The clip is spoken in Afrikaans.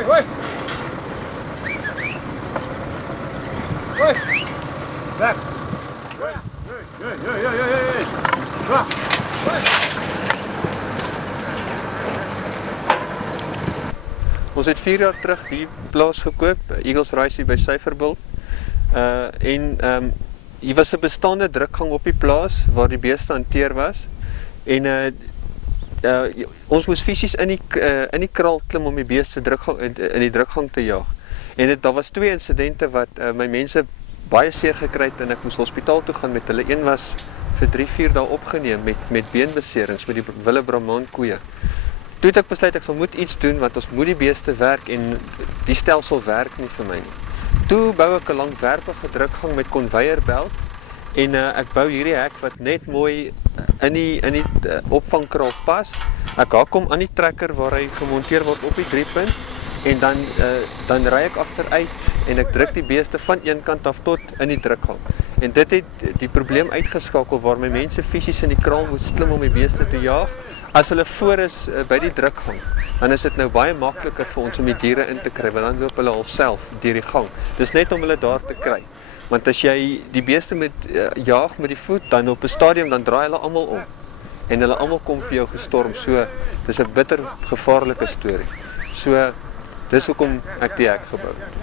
Hoi, hoi. Hoi. Weg. Ons het 4 jaar terug die plaas gekoop, Eagles Racing by Syferbil. Hier was 'n bestaande drukgang op die plaas waar die beeste hanteer was. En ons moes fisies in die kraal klim om die beeste in die drukgang te jaag. En daar was 2 insidente wat my mense baie seer gekry het en ek moes hospitaal toe gaan met hulle. Een was vir 3-4 dae opgeneem met beenbeserings met die wille Brahman koeie. Toe het ek besluit ek moet iets doen want ons moet die beeste werk en die stelsel werk nie vir my nie. Toe bou ek 'n langwerpige drukgang met konveierbelt en ek bou hierdie hek wat net mooi in die opvangkraal pas. Ek hak hom aan die trekker waar hy gemonteer word op die 3-punt en dan ry ek agteruit en ek druk die beeste van een kant af tot in die drukgang. En dit het die probleem uitgeskakel waar my mense fisies in die kraal moet klim om die beeste te jaag. As hulle voor is by die drukgang, dan is dit nou baie makliker vir ons om die diere in te kry, want dan loop hulle alself deur die gang. Dis net om hulle daar te kry. Want as jy die beeste moet jaag met die voet, dan op 'n stadium dan draai hulle almal om. En hulle almal kom vir jou gestorm. So dis 'n bitter gevaarlike storie. So dis hoekom ek die hek gebou het.